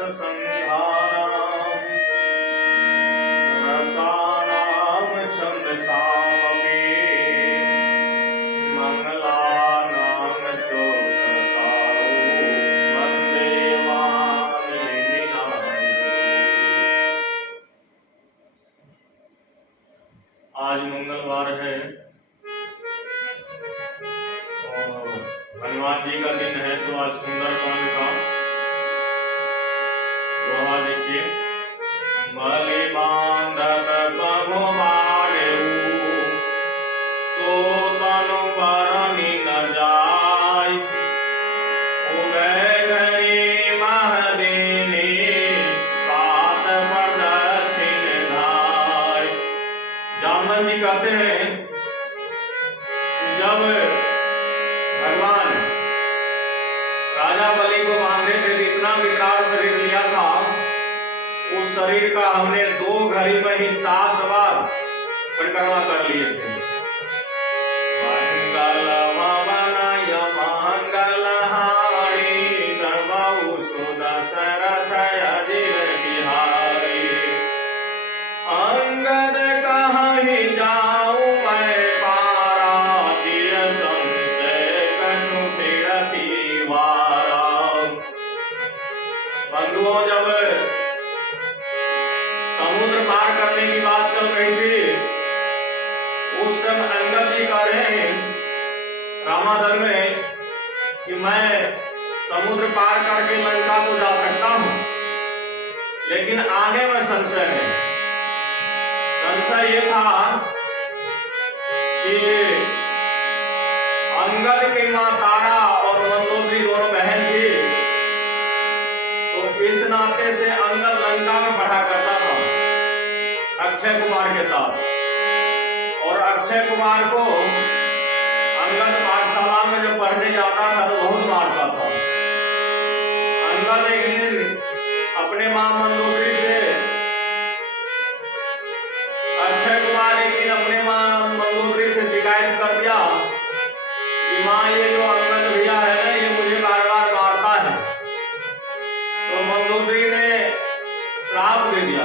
संधानम रसानाम छंदसामपि मंगलानाम चोदसारो वंदे वाणिविनायको। आज मंगलवार है और हनुमान जी का दिन है, तो आज सुंदरकांड का दोहा देखिए। मलि बांधत कहो बाढ़ेऊ, सो तनु बरनि न जाय। उभय घरी महदेनी, तात प्रदक्षिण धाय। जामवंत जी कहते हैं, जब भगवान राजा बलि को बांधे थे, इतना विकराल शरीर लिया था, उस शरीर का हमने 2 घड़ी में ही 7 बार परिक्रमा कर लिए थे। मंगल भवनय मंगलहारी, धर्मऊ सुदशरथ अजिर बिहारी। अंगद कहि जाऊं मैं पारा, जिय संशय कछु फिरति वारा। बंधुओं, जब समुद्र पार करने की बात चल रही थी, उस समय अंगद जी कह रहे हैं रामादल में कि मैं समुद्र पार करके लंका को जा सकता हूं, लेकिन आगे में संशय है। संशय ये था कि अंगद की मां तारा और मंदोदरी दोनों बहन थी, तो इस नाते से अंगद लंका में पढ़ा करता था अक्षय कुमार के साथ, और अक्षय कुमार को अंगद पाठशाला में जो पढ़ने जाता था तो बहुत मारता था। अंगद एक दिन अपने मां मंदोदरी से, अक्षय कुमार एक दिन अपने मां मंदोदरी से शिकायत कर दिया कि मां, ये जो अंगद भैया है ना, ये मुझे बार बार मारता है। तो मंदोदरी ने श्राप दे दिया,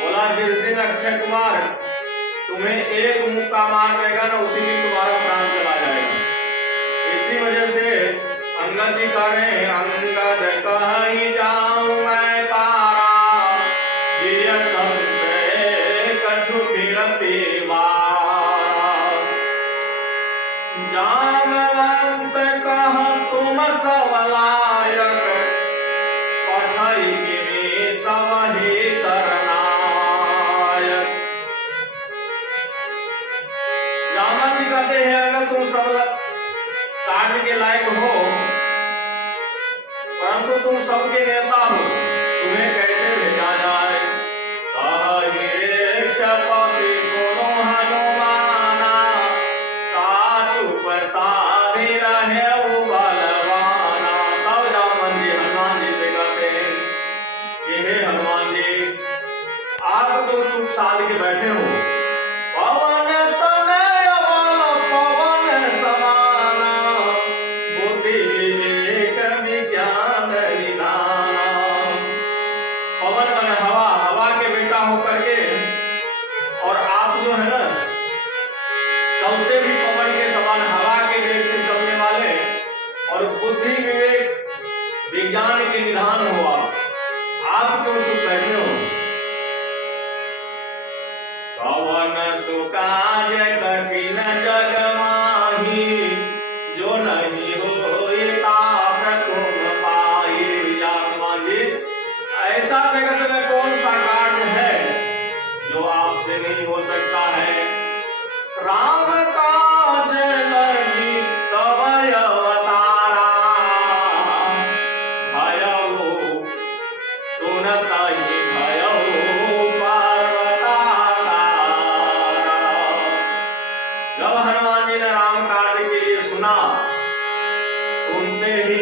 बोला जिस दिन अक्षय कुमार तुम्हें एक मुक्का मार देगा ना, उसी दिन तुम्हारा प्राण चला जाएगा। इसी वजह से अंगद जी कह रहे हैं, अंगद कहि जाऊं मैं पारा, जिय संशय कछु फिरति वारा। जामवंत कह तुम सब लायक, पठई गिरि सबहि तरनायक। जामवंत जी कहते हैं, अगर तुम सब कार्य के लायक हो, परंतु तुम सबके नेता हो, तुम्हें कैसे भेजा जाए। क्षपति सुनो हनुमाना, काचु प्रसादि रहेउ बलवाना। तब जामवंत जी हनुमान जी से कहते हैं कि हे हनुमान जी, आप तो चुप साध के बैठे हो। पवन तनय बल पवन समाना, बुद्धि विवेक विज्ञान निधाना। पवन मन हवा, हवा के बेटा होकर के, और आप जो है ना, चलते भी पवन के समान, हवा के वेग से चलने वाले, और बुद्धि विवेक विज्ञान के निधान हो आप क्यों चुप बैठे हो। पवन सुकाज कठिन जग माही, जो नहीं होई तात तुम पाई। हनुमान जी, ऐसा जगत में कौन सा कार्य है जो आपसे नहीं हो सकता है। राम काज लगी तब अवतारा, भयऊ सुनत ही भयऊ पर्वताकारा। जब हनुमान जी ने राम कार्य के लिए सुना, सुनते ही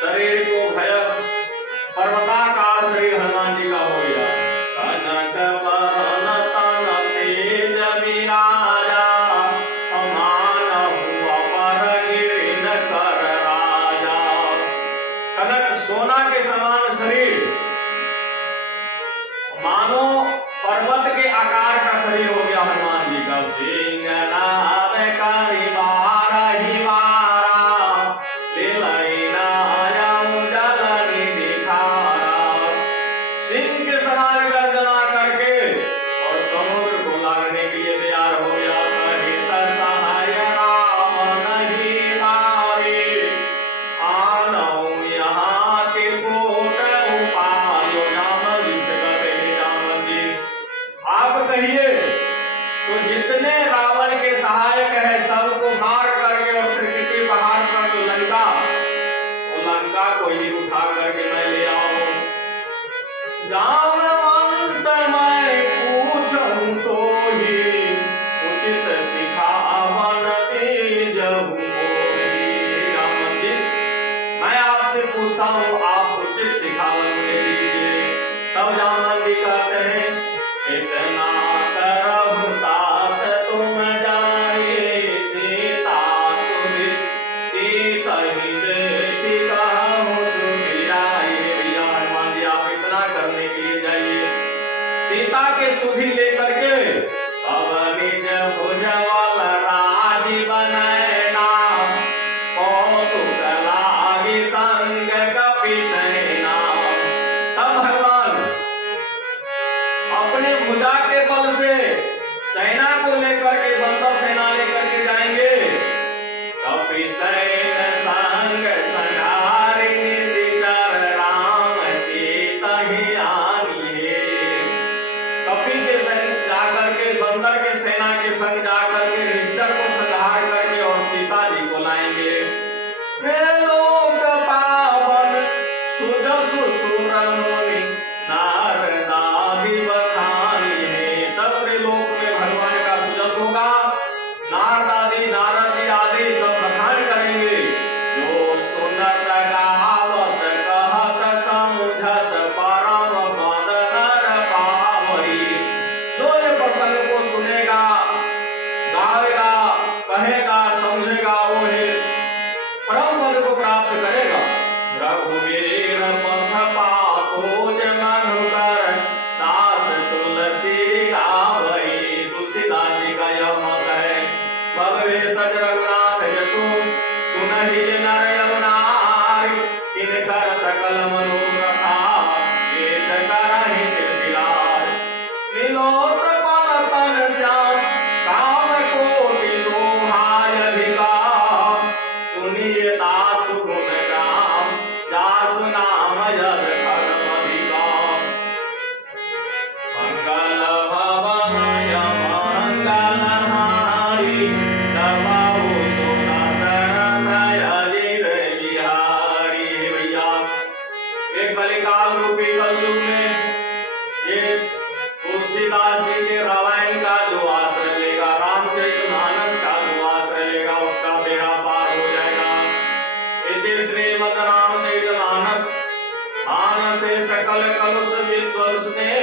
शरीर को भय, पर्वताकार शरीर हनुमान जी का हो गया। कनक बरन तन तेज विराजा, मानहु अपर गिरिन कर राजा। कनक सोना के समान शरीर, मानो पर्वत के आकार का शरीर हो गया हनुमान जी का। सिंह नाद करि बारहि बारा, लीलई नायउ जल निधि खारा। सिंह के समान गर्जना करके और समुद्र को लागने के लिए तैयार हो गया। सहित सहाय राम नहीं तारे, आनऊ यहाँ त्रिकूट उपायो। जामन जी से कहते हैं, जामन जी आप कहिए तो जितने रावण के सहायक है सबको मार करके और त्रिकुटी पहाड़ पर जो लंका, वो लंका को ही उठा करके मैं ले आऊं। जामवंत मैं पूछूं तो ही, उचित सिखावन तेजहु मोहि। जामवंत जी मैं आपसे पूछता हूँ, आप उचित सिखावन मुझे दीजिए। तब जामवंत जी कहते हैं, इतना करहु तात तुम जाए, सीता सुधि सीतहि देखि कहूँ सुधियाए। भैया हनुमान जी आप इतना करने के लिए जाइए, सीता के सुधि लेकर के अब निज भुजबल राजी बनैना, कौतुक लागी संग कपि सेना। तब भगवान अपने भुजा के बल से सेना को लेकर के, बंदर सेना लेकर के जाएंगे। कपि सैन संग संघारि निशिचर, राम सीतहि आनिए। कपि के संग जाकर के, बंदर के सेना के संग जाकर के निश्चर को संहार करके और सीता जी को लाएंगे। लोक पावन सुजसु सुर मुनि, नारदादि बखानिए। तब त्रिलोक में भगवान का सुजस होगा, नारदादि नारद जी आदि सब बखान करेंगे। जो सुनत गावत कहत समझत, परम पद नर पावई। जो ये प्रसंग को सुनेगा, गावेगा, कहेगा, समझेगा, वो है परम पद को प्राप्त करेगा। रघुवीर पथ पाखोज मधुकर, दास तुलसी गावई। तुलसीदास जी का यह मत है। भगवे सज रघुनाथ जसु, सुनहि नर यौ नारी। तिनकर सकल मनोरथा, चेत करहि तुलसीदास। विनोद बल तन श्याम, काम कोटि शोभाय अधिकार। सुनिए दास गुण ग्राम, जासु नाम यद खगम अधिकार। मंगल भवनय मंगलहारी, दबाओ सोना शरणय अजिर बिहारी। भैया एक कलिकाल रूपी कलयुग में ये तुलसीदास जी के रामायण का जो आश्रय लेगा, रामचरितमानस का जो आश्रय लेगा, उसका बेड़ा पार हो जाएगा। इति श्रीमद् रामचरितमानस, मानसे सकल कलुष विध्वंसने